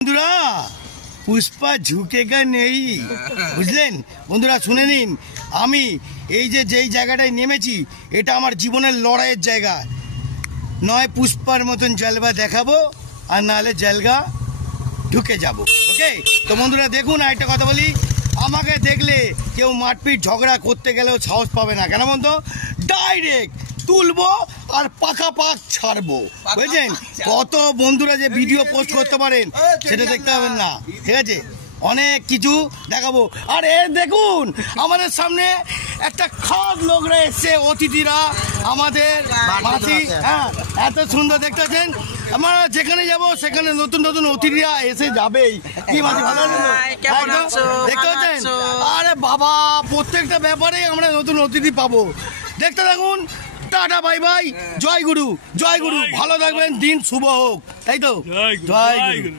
বন্ধুরা পুষ্পা ঝুঁকেগা নেই, বুঝলেন বন্ধুরা? শুনে নিন, আমি এই যেই জায়গাটায় নেমেছি এটা আমার জীবনের লড়াইয়ের জায়গা। নয় পুষ্পার মতন জলবা দেখাবো, আর নাহলে জলগা ঢুকে যাব। ওকে, তো বন্ধুরা দেখুন, আর একটা কথা বলি, আমাকে দেখলে কেউ মারপিট ঝগড়া করতে গেলেও সাহস পাবে না। কেন বন্ধু? ডাইরেক্ট তুলবো আর পাকা পাক ছাড়বো, বুঝলেন? কত বন্ধুরা যে ভিডিও পোস্ট করতে পারেন সেটা দেখতে পাবেন না, ঠিক আছে? অনেক কিছু দেখাবো। আর এ দেখুন, আমাদের সামনে একটা খাদ লোকরা এসছে, অতিথিরা আমাদের মাসি। হ্যাঁ, এত সুন্দর দেখতেছেন। আমরা যেখানে যাব সেখানে নতুন নতুন অতিথিরা এসে যাবেই। কি মাসি, ভালো দেখতে পাচ্ছেন? আরে বাবা, প্রত্যেকটা ব্যাপারে আমরা নতুন অতিথি পাবো। দেখতে থাকুন। টাটা, বাই বাই, জয় গুরু, জয় গুরু। ভালো থাকবেন, দিন শুভ হোক। তাই তো, জয় গুরু।